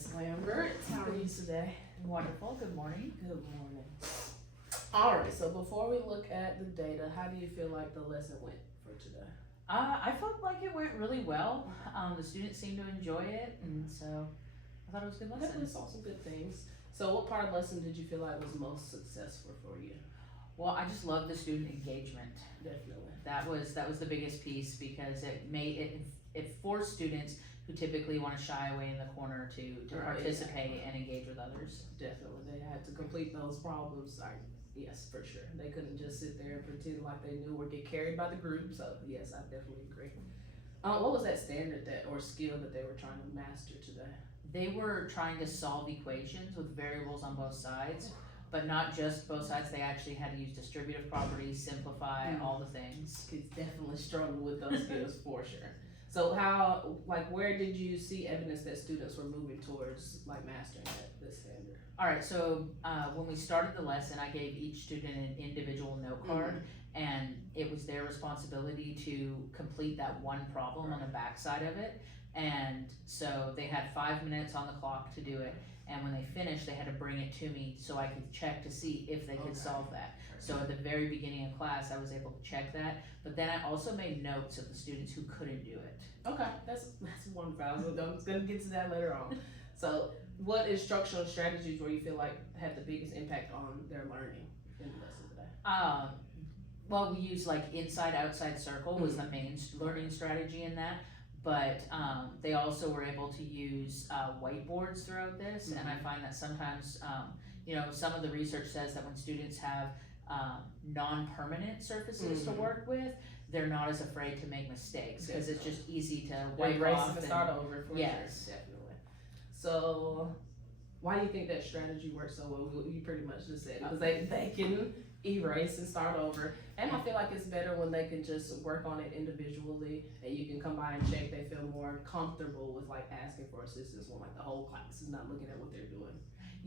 Miss Lambert. How are you today? Wonderful. Good morning. Good morning. All right. So before we look at the data, how do you feel like the lesson went for today? I felt like it went really well. The students seemed to enjoy it, and so I thought it was a good lesson. Definitely saw some good things. So what part of the lesson did you feel like was most successful for you? Well, I just love the student engagement. Definitely. That was the biggest piece because it forced students who typically want to shy away in the corner to Right, participate and engage with others. Definitely. They had to complete those problems. Yes, for sure. They couldn't just sit there and pretend like they knew or get carried by the group. So yes, I definitely agree. What was that standard or skill that they were trying to master today? They were trying to solve equations with variables on both sides, but not just both sides. They actually had to use distributive properties, simplify, all the things. Kids definitely struggle with those skills for sure. So where did you see evidence that students were moving towards mastering this standard? All right, so when we started the lesson, I gave each student an individual note card, and it was their responsibility to complete that one problem on the back side of it. And so they had 5 minutes on the clock to do it, and when they finished, they had to bring it to me so I could check to see if they could solve that. So at the very beginning of class, I was able to check that, but then I also made notes of the students who couldn't do it. Okay, that's wonderful. I was gonna get to that later on. So what instructional strategies where you feel like had the biggest impact on their learning in the lesson today? Well, we used inside outside circle was the main learning strategy in that, but they also were able to use whiteboards throughout this, and I find that sometimes some of the research says that when students have non-permanent surfaces to work with, they're not as afraid to make mistakes because it's just easy to wipe off and start over. Yes, sure. Definitely. So why do you think that strategy works so well? You pretty much just said because they can erase and start over, and I feel like it's better when they can just work on it individually, and you can come by and check. They feel more comfortable with asking for assistance when the whole class is not looking at what they're doing.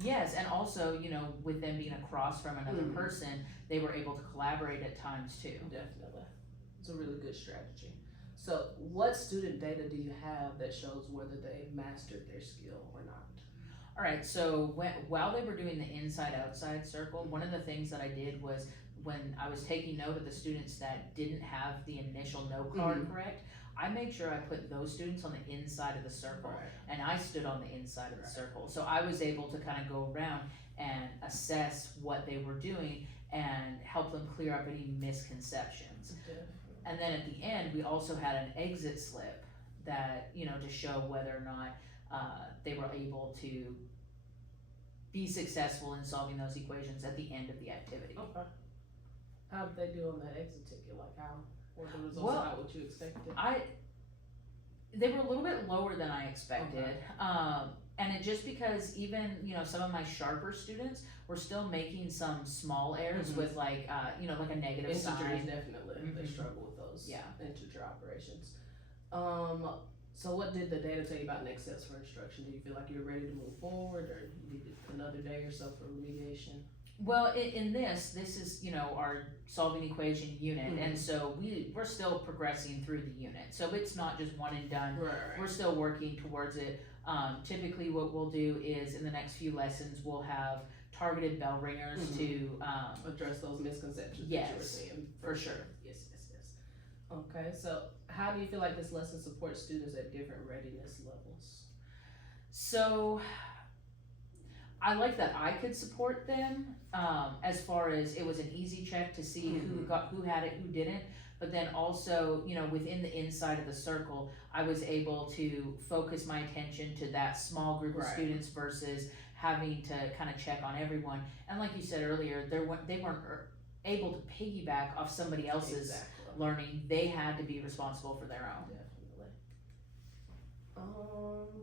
Yes, and also with them being across from another person, they were able to collaborate at times too. Definitely, it's a really good strategy. So, what student data do you have that shows whether they mastered their skill or not? All right, so while they were doing the inside-outside circle, one of the things that I did was when I was taking note of the students that didn't have the initial note card correct, I made sure I put those students on the inside of the circle, and I stood on the inside of the circle. So I was able to kind of go around and assess what they were doing and help them clear up any misconceptions. And then at the end, we also had an exit slip that, to show whether or not they were able to be successful in solving those equations at the end of the activity. Okay. How did they do on that exit ticket? Were the results not what you expected? They were a little bit lower than I expected. And it just because even, some of my sharper students were still making some small errors with like a negative sign. Definitely. They struggle with those integer operations. So what did the data tell you about next steps for instruction? Do you feel like you're ready to move forward, or you need another day or so for remediation? Well, in this is, our solving equation unit, and so we're still progressing through the unit. So it's not just one and done. Right. We're still working towards it. Typically what we'll do is in the next few lessons, we'll have targeted bell ringers to address those misconceptions yes, that you were seeing. For sure. Yes. Okay, so how do you feel like this lesson supports students at different readiness levels? So I like that I could support them as far as it was an easy check to see who had it, who didn't. But then also, within the inside of the circle, I was able to focus my attention to that small group of students versus having to kind of check on everyone. And like you said earlier, they weren't able to piggyback off somebody else's learning. They had to be responsible for their own. Definitely.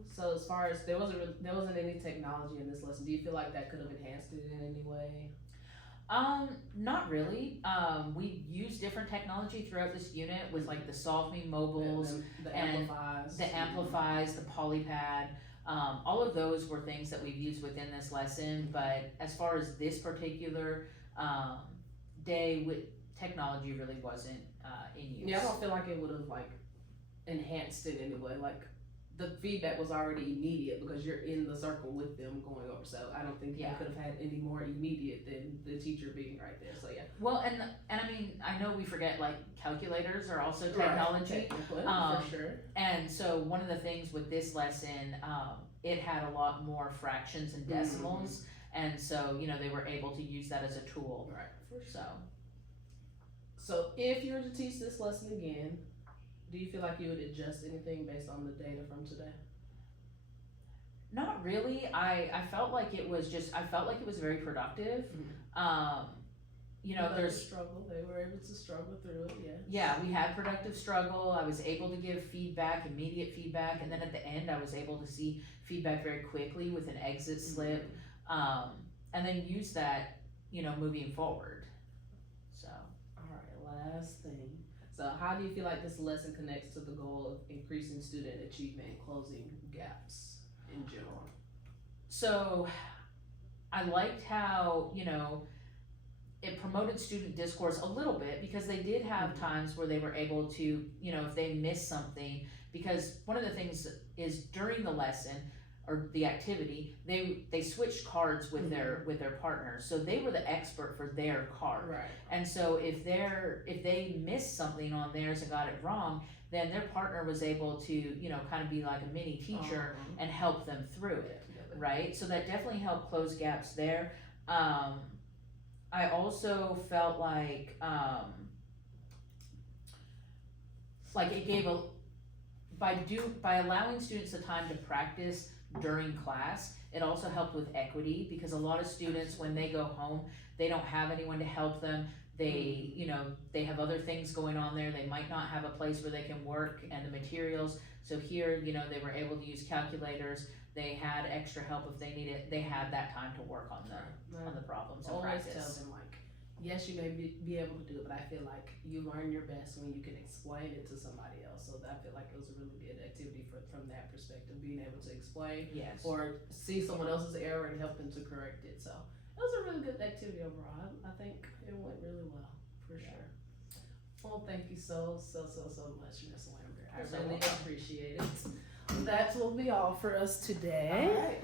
So as far as there wasn't any technology in this lesson, do you feel like that could have enhanced it in any way? Not really. We use different technology throughout this unit with the Solve Me mobiles the and amplifies. the amplifies, the polypad. All of those were things that we've used within this lesson, but as far as this particular day, with technology really wasn't in use. Yeah, I don't feel like it would have enhanced it anyway. the feedback was already immediate because you're in the circle with them going over. So I don't think you Yeah. could have had any more immediate than the teacher being right there. So yeah. Well, and I mean, I know we forget like calculators are also technology. Right. Technically, Um, for sure. And so one of the things with this lesson, it had a lot more fractions and decimals, and so they were able to use that as a tool. Right. For sure. So So if you were to teach this lesson again, do you feel like you would adjust anything based on the data from today? not really. I felt like it was very productive. Without the There's struggle. They were able to struggle through it. Yeah. yeah, we had productive struggle. I was able to give feedback, immediate feedback, and then at the end I was able to see feedback very quickly with an exit slip, and then use that, moving forward. So All right. Last thing. So how do you feel like this lesson connects to the goal of increasing student achievement and closing gaps in general? So I liked how, it promoted student discourse a little bit because they did have times where they were able to, if they missed something, because one of the things is during the lesson or the activity, they switched cards with their partners. So they were the expert for their card. Right. And so if they missed something on theirs and got it wrong, then their partner was able to, kind of be like a mini teacher and help them through it. Right? So that definitely helped close gaps there. I also felt like it gave by allowing students the time to practice during class, it also helped with equity because a lot of students, when they go home, they don't have anyone to help them. They, they have other things going on there. They might not have a place where they can work and the materials. So here, they were able to use calculators. They had extra help if they needed. They had that time to work on the problems and Always practice. tell them like, yes, you may be able to do it, but I feel like you learn your best when you can explain it to somebody else. So I feel like it was a really good activity from that perspective, being able to explain Yes. or see someone else's error and help them to correct it. So it was a really good activity overall. I think it went really well, for sure. Well, thank you so much, Miss Lambert. I You're so really welcome. appreciate it. That will be all for us today. All right.